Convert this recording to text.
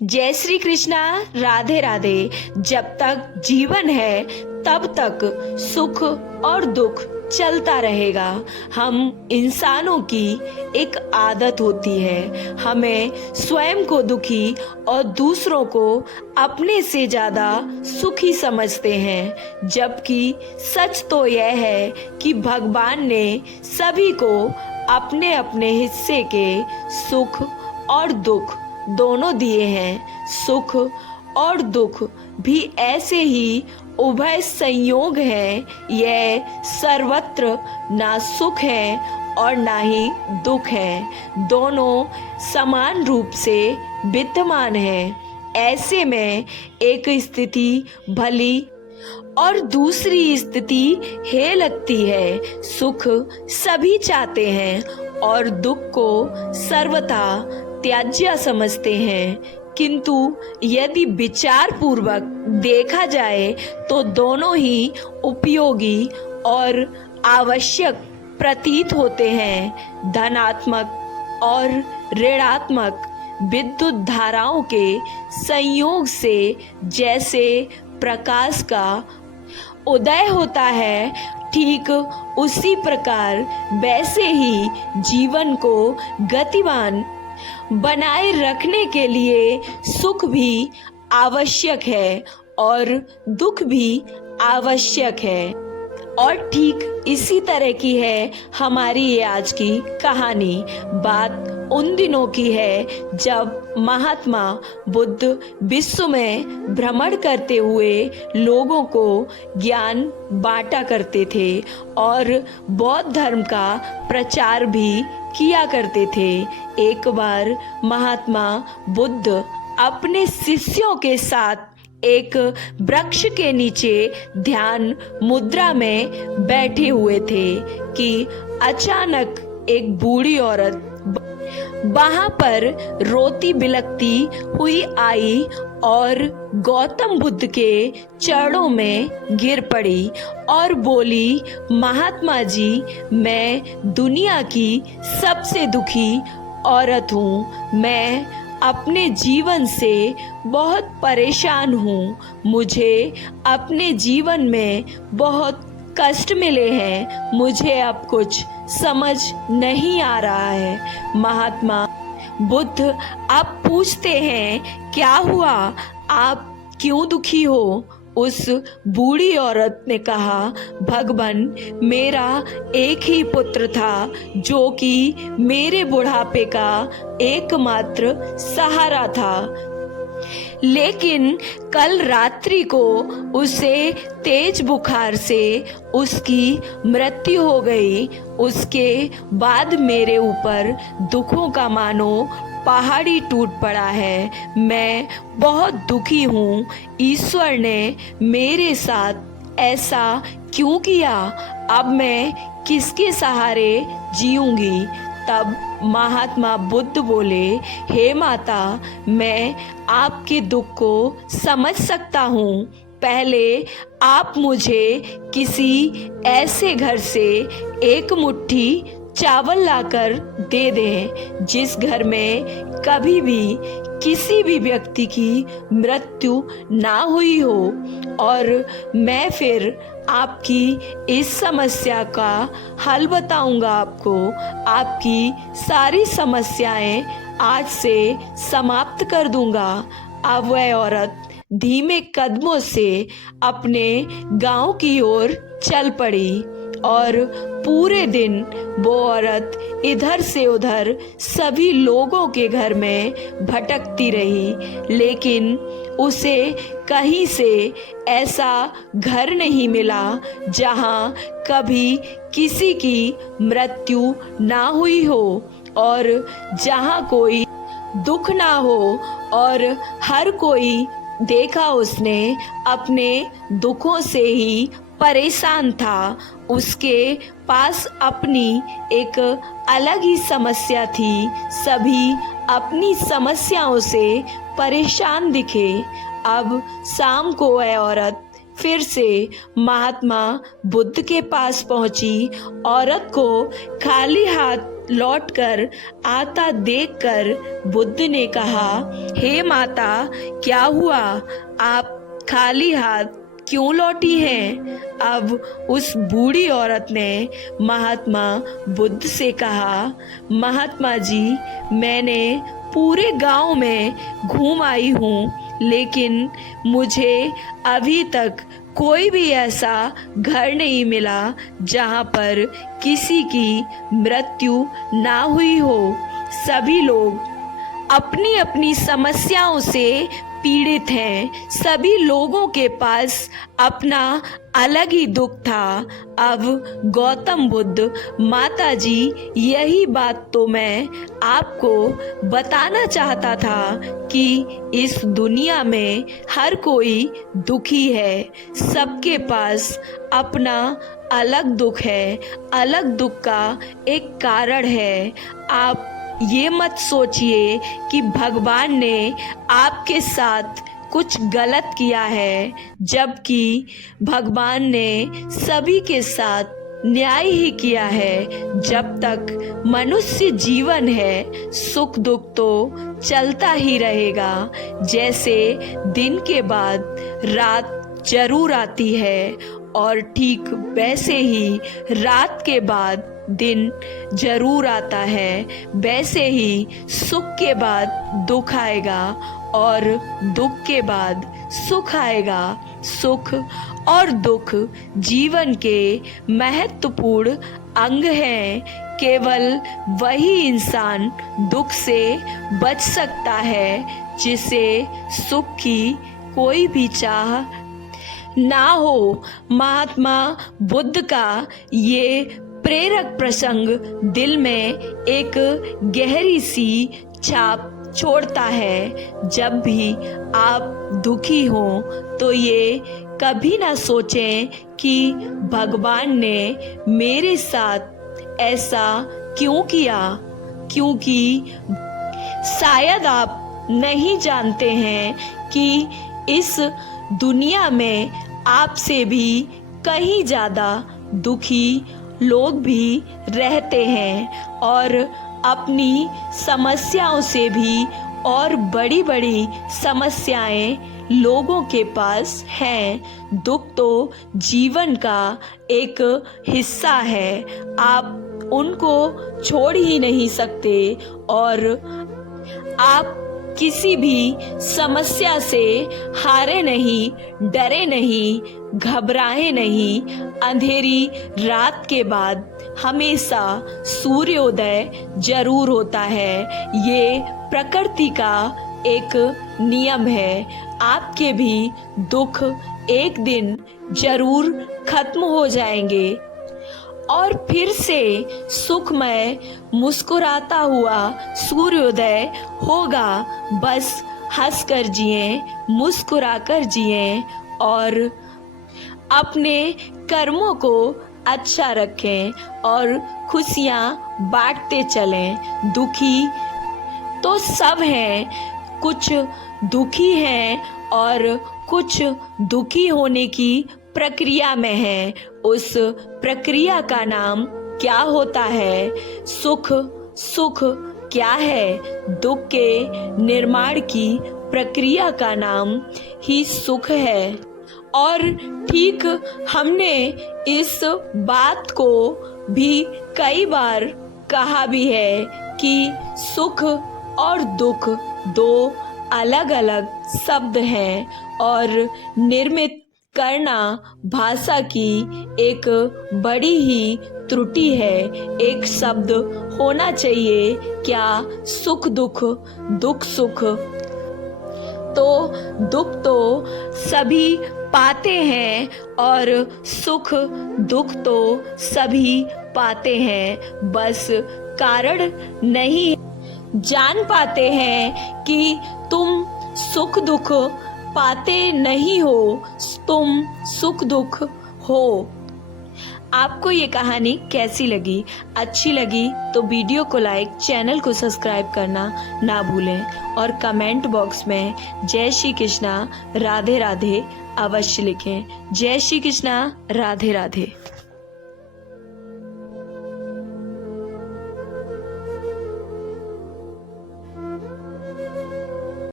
जय श्री कृष्णा। राधे राधे। जब तक जीवन है तब तक सुख और दुख चलता रहेगा। हम इंसानों की एक आदत होती है, हमें स्वयं को दुखी और दूसरों को अपने से ज़्यादा सुखी समझते हैं, जबकि सच तो यह है कि भगवान ने सभी को अपने अपने हिस्से के सुख और दुख दोनों दिए हैं। सुख और दुख भी ऐसे ही उभय संयोग हैं। यह सर्वत्र ना सुख है और ना ही दुख है, दोनों समान रूप से विद्यमान हैं। ऐसे में एक स्थिति भली और दूसरी स्थिति हे लगती है। सुख सभी चाहते हैं और दुख को सर्वथा त्याज्य समझते हैं, किंतु यदि विचार पूर्वक देखा जाए तो दोनों ही उपयोगी और आवश्यक प्रतीत होते हैं। धनात्मक और ऋणात्मक विद्युत धाराओं के संयोग से जैसे प्रकाश का उदय होता है, ठीक उसी प्रकार वैसे ही जीवन को गतिमान बनाए रखने के लिए सुख भी आवश्यक है और दुख भी आवश्यक है। और ठीक इसी तरह की है हमारी ये आज की कहानी। बात उन दिनों की है जब महात्मा बुद्ध विश्व में भ्रमण करते हुए लोगों को ज्ञान बांटा करते थे और बौद्ध धर्म का प्रचार भी किया करते थे। एक बार महात्मा बुद्ध अपने शिष्यों के साथ एक वृक्ष के नीचे ध्यान मुद्रा में बैठे हुए थे कि अचानक एक बूढ़ी औरत वहां पर रोती बिलखती हुई आई और गौतम बुद्ध के चरणों में गिर पड़ी और बोली, महात्मा जी, मैं दुनिया की सबसे दुखी औरत हूँ। मैं अपने जीवन से बहुत परेशान हूँ। मुझे अपने जीवन में बहुत कष्ट मिले हैं। मुझे अब कुछ समझ नहीं आ रहा है। महात्मा बुद्ध अब पूछते हैं, क्या हुआ? आप क्यों दुखी हो? उस बूढ़ी औरत ने कहा, भगवान, मेरा एक ही पुत्र था जो कि मेरे बुढ़ापे का एकमात्र सहारा था, लेकिन कल रात्रि को उसे तेज बुखार से उसकी मृत्यु हो गई। उसके बाद मेरे ऊपर दुखों का मानो पहाड़ी टूट पड़ा है। मैं बहुत दुखी हूँ। ईश्वर ने मेरे साथ ऐसा क्यों किया? अब मैं किसके सहारे जीऊंगी? तब महात्मा बुद्ध बोले, हे माता, मैं आपके दुख को समझ सकता हूँ। पहले आप मुझे किसी ऐसे घर से एक मुट्ठी चावल लाकर दे दें जिस घर में कभी भी किसी भी व्यक्ति की मृत्यु ना हुई हो, और मैं फिर आपकी इस समस्या का हल बताऊंगा आपको। आपकी सारी समस्याएं आज से समाप्त कर दूंगा। अब वह औरत धीमे कदमों से अपने गांव की ओर चल पड़ी और पूरे दिन वो औरत इधर से उधर सभी लोगों के घर में भटकती रही, लेकिन उसे कहीं से ऐसा घर नहीं मिला जहां कभी किसी की मृत्यु ना हुई हो और जहां कोई दुख ना हो। और हर कोई देखा उसने अपने दुखों से ही परेशान था। उसके पास अपनी एक अलग ही समस्या थी। सभी अपनी समस्याओं से परेशान दिखे। अब शाम को वह औरत फिर से महात्मा बुद्ध के पास पहुंची। औरत को खाली हाथ लौटकर आता देखकर बुद्ध ने कहा, हे माता, क्या हुआ? आप खाली हाथ क्यों लौटी हैं? अब उस बूढ़ी औरत ने महात्मा बुद्ध से कहा, महात्मा जी, मैंने पूरे गांव में घूम आई हूँ, लेकिन मुझे अभी तक कोई भी ऐसा घर नहीं मिला जहाँ पर किसी की मृत्यु ना हुई हो। सभी लोग अपनी अपनी समस्याओं से पीड़ित हैं। सभी लोगों के पास अपना अलग ही दुख था। अब गौतम बुद्ध, माता जी, यही बात तो मैं आपको बताना चाहता था कि इस दुनिया में हर कोई दुखी है। सबके पास अपना अलग दुख है। अलग दुख का एक कारण है। आप ये मत सोचिए कि भगवान ने आपके साथ कुछ गलत किया है, जबकि भगवान ने सभी के साथ न्याय ही किया है। जब तक मनुष्य जीवन है, सुख दुख तो चलता ही रहेगा। जैसे दिन के बाद रात जरूर आती है और ठीक वैसे ही रात के बाद दिन जरूर आता है। वैसे ही सुख के बाद दुख आएगा और दुख के बाद सुख आएगा। सुख और दुख जीवन के महत्वपूर्ण अंग हैं। केवल वही इंसान दुख से बच सकता है जिसे सुख की कोई भी चाह ना हो। महात्मा बुद्ध का ये प्रेरक प्रसंग दिल में एक गहरी सी छाप छोड़ता है। जब भी आप दुखी हो तो ये कभी ना सोचें कि भगवान ने मेरे साथ ऐसा क्यों किया, क्योंकि शायद आप नहीं जानते हैं कि इस दुनिया में आपसे भी कहीं ज़्यादा दुखी लोग भी रहते हैं और अपनी समस्याओं से भी और बड़ी बड़ी समस्याएं लोगों के पास हैं। दुख तो जीवन का एक हिस्सा है। आप उनको छोड़ ही नहीं सकते और आप किसी भी समस्या से हारे नहीं, डरे नहीं, घबराए नहीं। अंधेरी रात के बाद हमेशा सूर्योदय जरूर होता है। ये प्रकृति का एक नियम है। आपके भी दुख एक दिन जरूर खत्म हो जाएंगे और फिर से सुखमय मुस्कुराता हुआ सूर्योदय होगा। बस हंसकर जिएं, मुस्कुराकर जिएं और अपने कर्मों को अच्छा रखें और खुशियाँ बांटते चलें। दुखी तो सब हैं, कुछ दुखी हैं और कुछ दुखी होने की प्रक्रिया में है। उस प्रक्रिया का नाम क्या होता है? सुख। सुख क्या है? दुख के निर्माण की प्रक्रिया का नाम ही सुख है। और ठीक हमने इस बात को भी कई बार कहा भी है कि सुख और दुख दो अलग अलग शब्द हैं और निर्मित करना भाषा की एक बड़ी ही त्रुटि है। एक शब्द होना चाहिए क्या? सुख दुख, दुख सुख। तो दुख तो सभी पाते हैं और सुख दुख तो सभी पाते हैं। बस कारण नहीं जान पाते हैं कि तुम सुख दुख पाते नहीं हो, तुम सुख दुख हो। आपको ये कहानी कैसी लगी? अच्छी लगी तो वीडियो को लाइक, चैनल को सब्सक्राइब करना ना भूलें और कमेंट बॉक्स में जय श्री कृष्णा राधे राधे अवश्य लिखें। जय श्री कृष्णा राधे राधे।